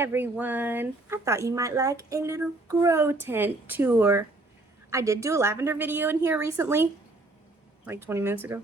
everyone. I thought you might like a little grow tent tour. I did do a lavender video in here recently, like 20 minutes ago.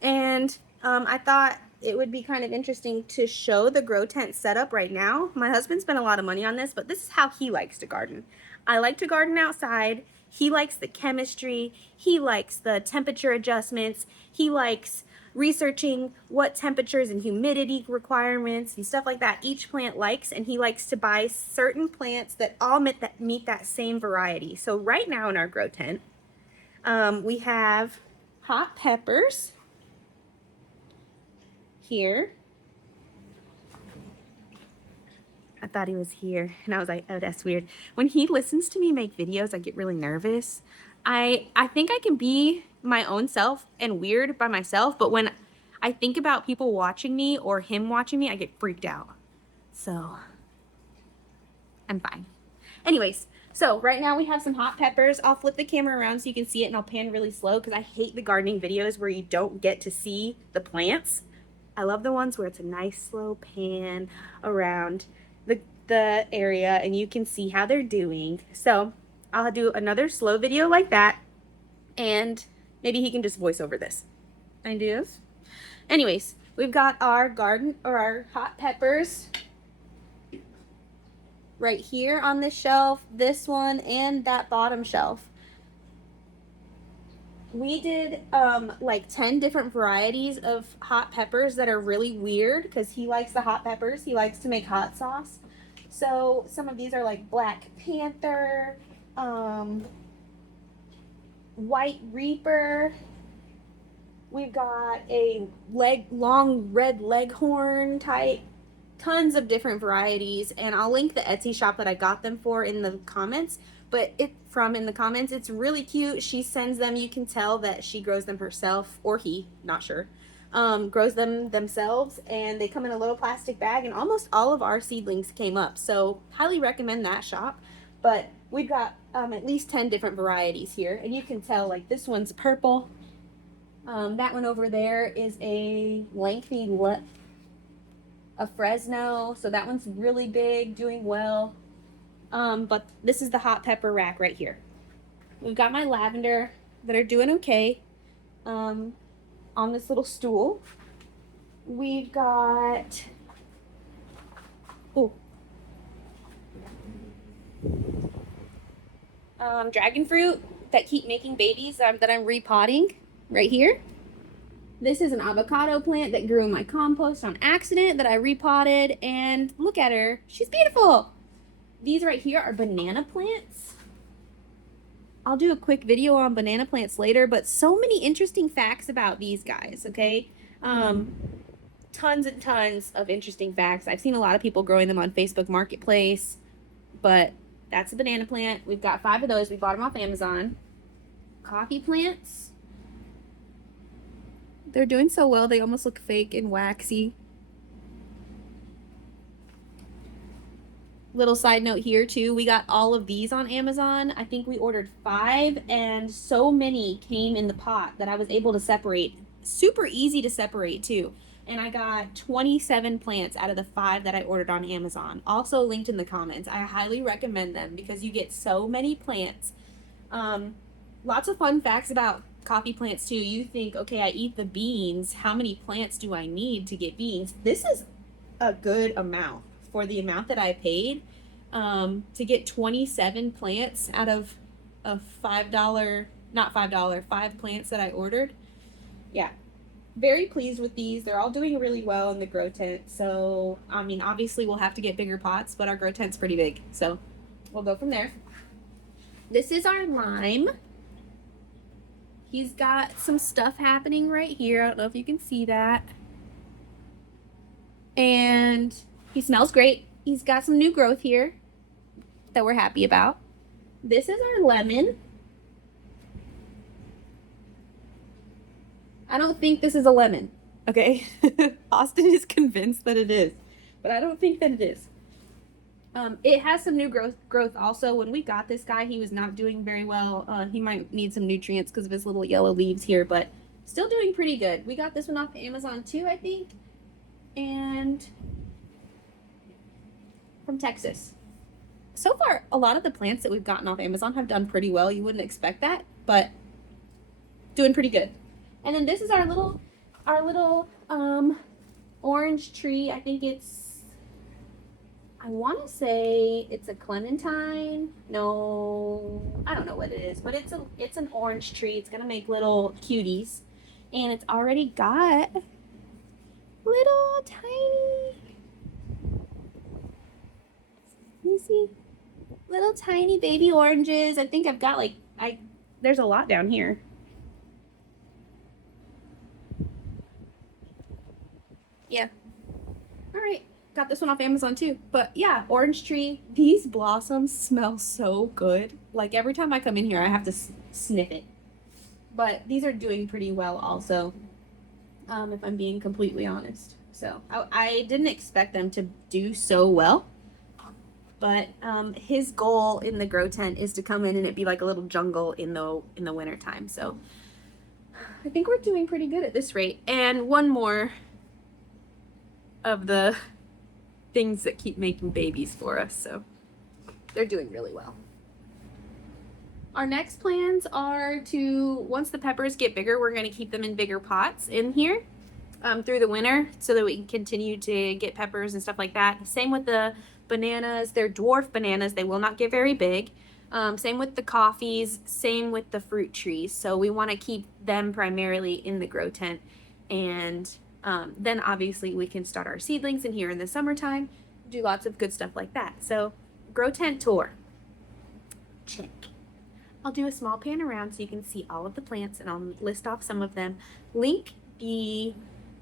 And I thought it would be kind of interesting to show the grow tent setup right now. My husband spent a lot of money on this, but this is how he likes to garden. I like to garden outside. He likes the chemistry. He likes the temperature adjustments. He likes researching what temperatures and humidity requirements and stuff like that each plant likes, and he likes to buy certain plants that all meet that same variety. So right now in our grow tent, we have hot peppers here. I thought he was here, and I was like, oh, that's weird. When he listens to me make videos, I get really nervous. I think I can be my own self and weird by myself, but when I think about people watching me or him watching me, I get freaked out. So I'm fine. Anyways, so right now we have some hot peppers. I'll flip the camera around so you can see it, and I'll pan really slow because I hate the gardening videos where you don't get to see the plants. I love the ones where it's a nice slow pan around the area and you can see how they're doing. So I'll do another slow video like that, and maybe he can just voice over this. Ideas? Anyways, we've got our garden or our hot peppers right here on this shelf, this one, and that bottom shelf. We did like 10 different varieties of hot peppers that are really weird because he likes the hot peppers. He likes to make hot sauce. So some of these are like Black Panther, White Reaper. We've got a long red leghorn type. Tons of different varieties, and I'll link the Etsy shop that I got them for in the comments. But it's really cute. She sends them. You can tell that she grows them herself, or he, not sure, grows them themselves, and they come in a little plastic bag, and almost all of our seedlings came up. So highly recommend that shop. But we've got at least 10 different varieties here, and you can tell like this one's purple. That one over there is a a Fresno, so that one's really big, doing well. But this is the hot pepper rack right here. We've got my lavender that are doing okay on this little stool. We've got dragon fruit that keep making babies that I'm repotting right here. This is an avocado plant that grew in my compost on accident that I repotted, and look at her. She's beautiful. These right here are banana plants. I'll do a quick video on banana plants later, but so many interesting facts about these guys, okay? Tons and tons of interesting facts. I've seen a lot of people growing them on Facebook Marketplace, but that's a banana plant. We've got 5 of those. We bought them off Amazon. Coffee plants. They're doing so well, they almost look fake and waxy. Little side note here too, we got all of these on Amazon. I think we ordered 5, and so many came in the pot that I was able to separate. Super easy to separate too. And I got 27 plants out of the 5 that I ordered on Amazon. Also linked in the comments. I highly recommend them because you get so many plants. Lots of fun facts about coffee plants too. You think, okay, I eat the beans. How many plants do I need to get beans? This is a good amount for the amount that I paid. To get 27 plants out of a $5, not $5, 5 plants that I ordered. Yeah, very pleased with these. They're all doing really well in the grow tent. So, I mean, obviously we'll have to get bigger pots, but our grow tent's pretty big. So we'll go from there. This is our lime. He's got some stuff happening right here. I don't know if you can see that. And he smells great. He's got some new growth here that we're happy about. This is our lemon. I don't think this is a lemon, okay? Austin is convinced that it is, but I don't think that it is. It has some new growth also. When we got this guy, he was not doing very well. He might need some nutrients because of his little yellow leaves here, but still doing pretty good. We got this one off Amazon too, I think. And from Texas. So far, a lot of the plants that we've gotten off Amazon have done pretty well. You wouldn't expect that, but doing pretty good. And then this is our little orange tree. I think I want to say it's a clementine. No, I don't know what it is, but it's an orange tree. It's gonna make little cuties, and it's already got little tiny. You see, little tiny baby oranges. I think I've got there's a lot down here. Yeah. All right. Got this one off Amazon too. But yeah, orange tree. These blossoms smell so good. Like every time I come in here, I have to sniff it. But these are doing pretty well also, if I'm being completely honest. So I didn't expect them to do so well. But his goal in the grow tent is to come in and it be like a little jungle in the winter time. So I think we're doing pretty good at this rate. And one more of the things that keep making babies for us, so they're doing really well. Our next plans are to, once the peppers get bigger, we're going to keep them in bigger pots in here through the winter so that we can continue to get peppers and stuff like that. Same with the bananas. They're dwarf bananas. They will not get very big. Same with the coffees, same with the fruit trees. So we want to keep them primarily in the grow tent, and then obviously we can start our seedlings in here in the summertime, do lots of good stuff like that. So grow tent tour. Check. I'll do a small pan around so you can see all of the plants, and I'll list off some of them. Link the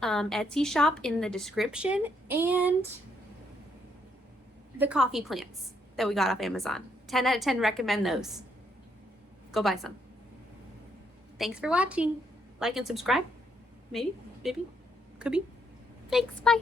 Etsy shop in the description and the coffee plants that we got off Amazon. 10 out of 10 recommend those. Go buy some. Thanks for watching. Like and subscribe. Maybe. Could be. Thanks. Bye.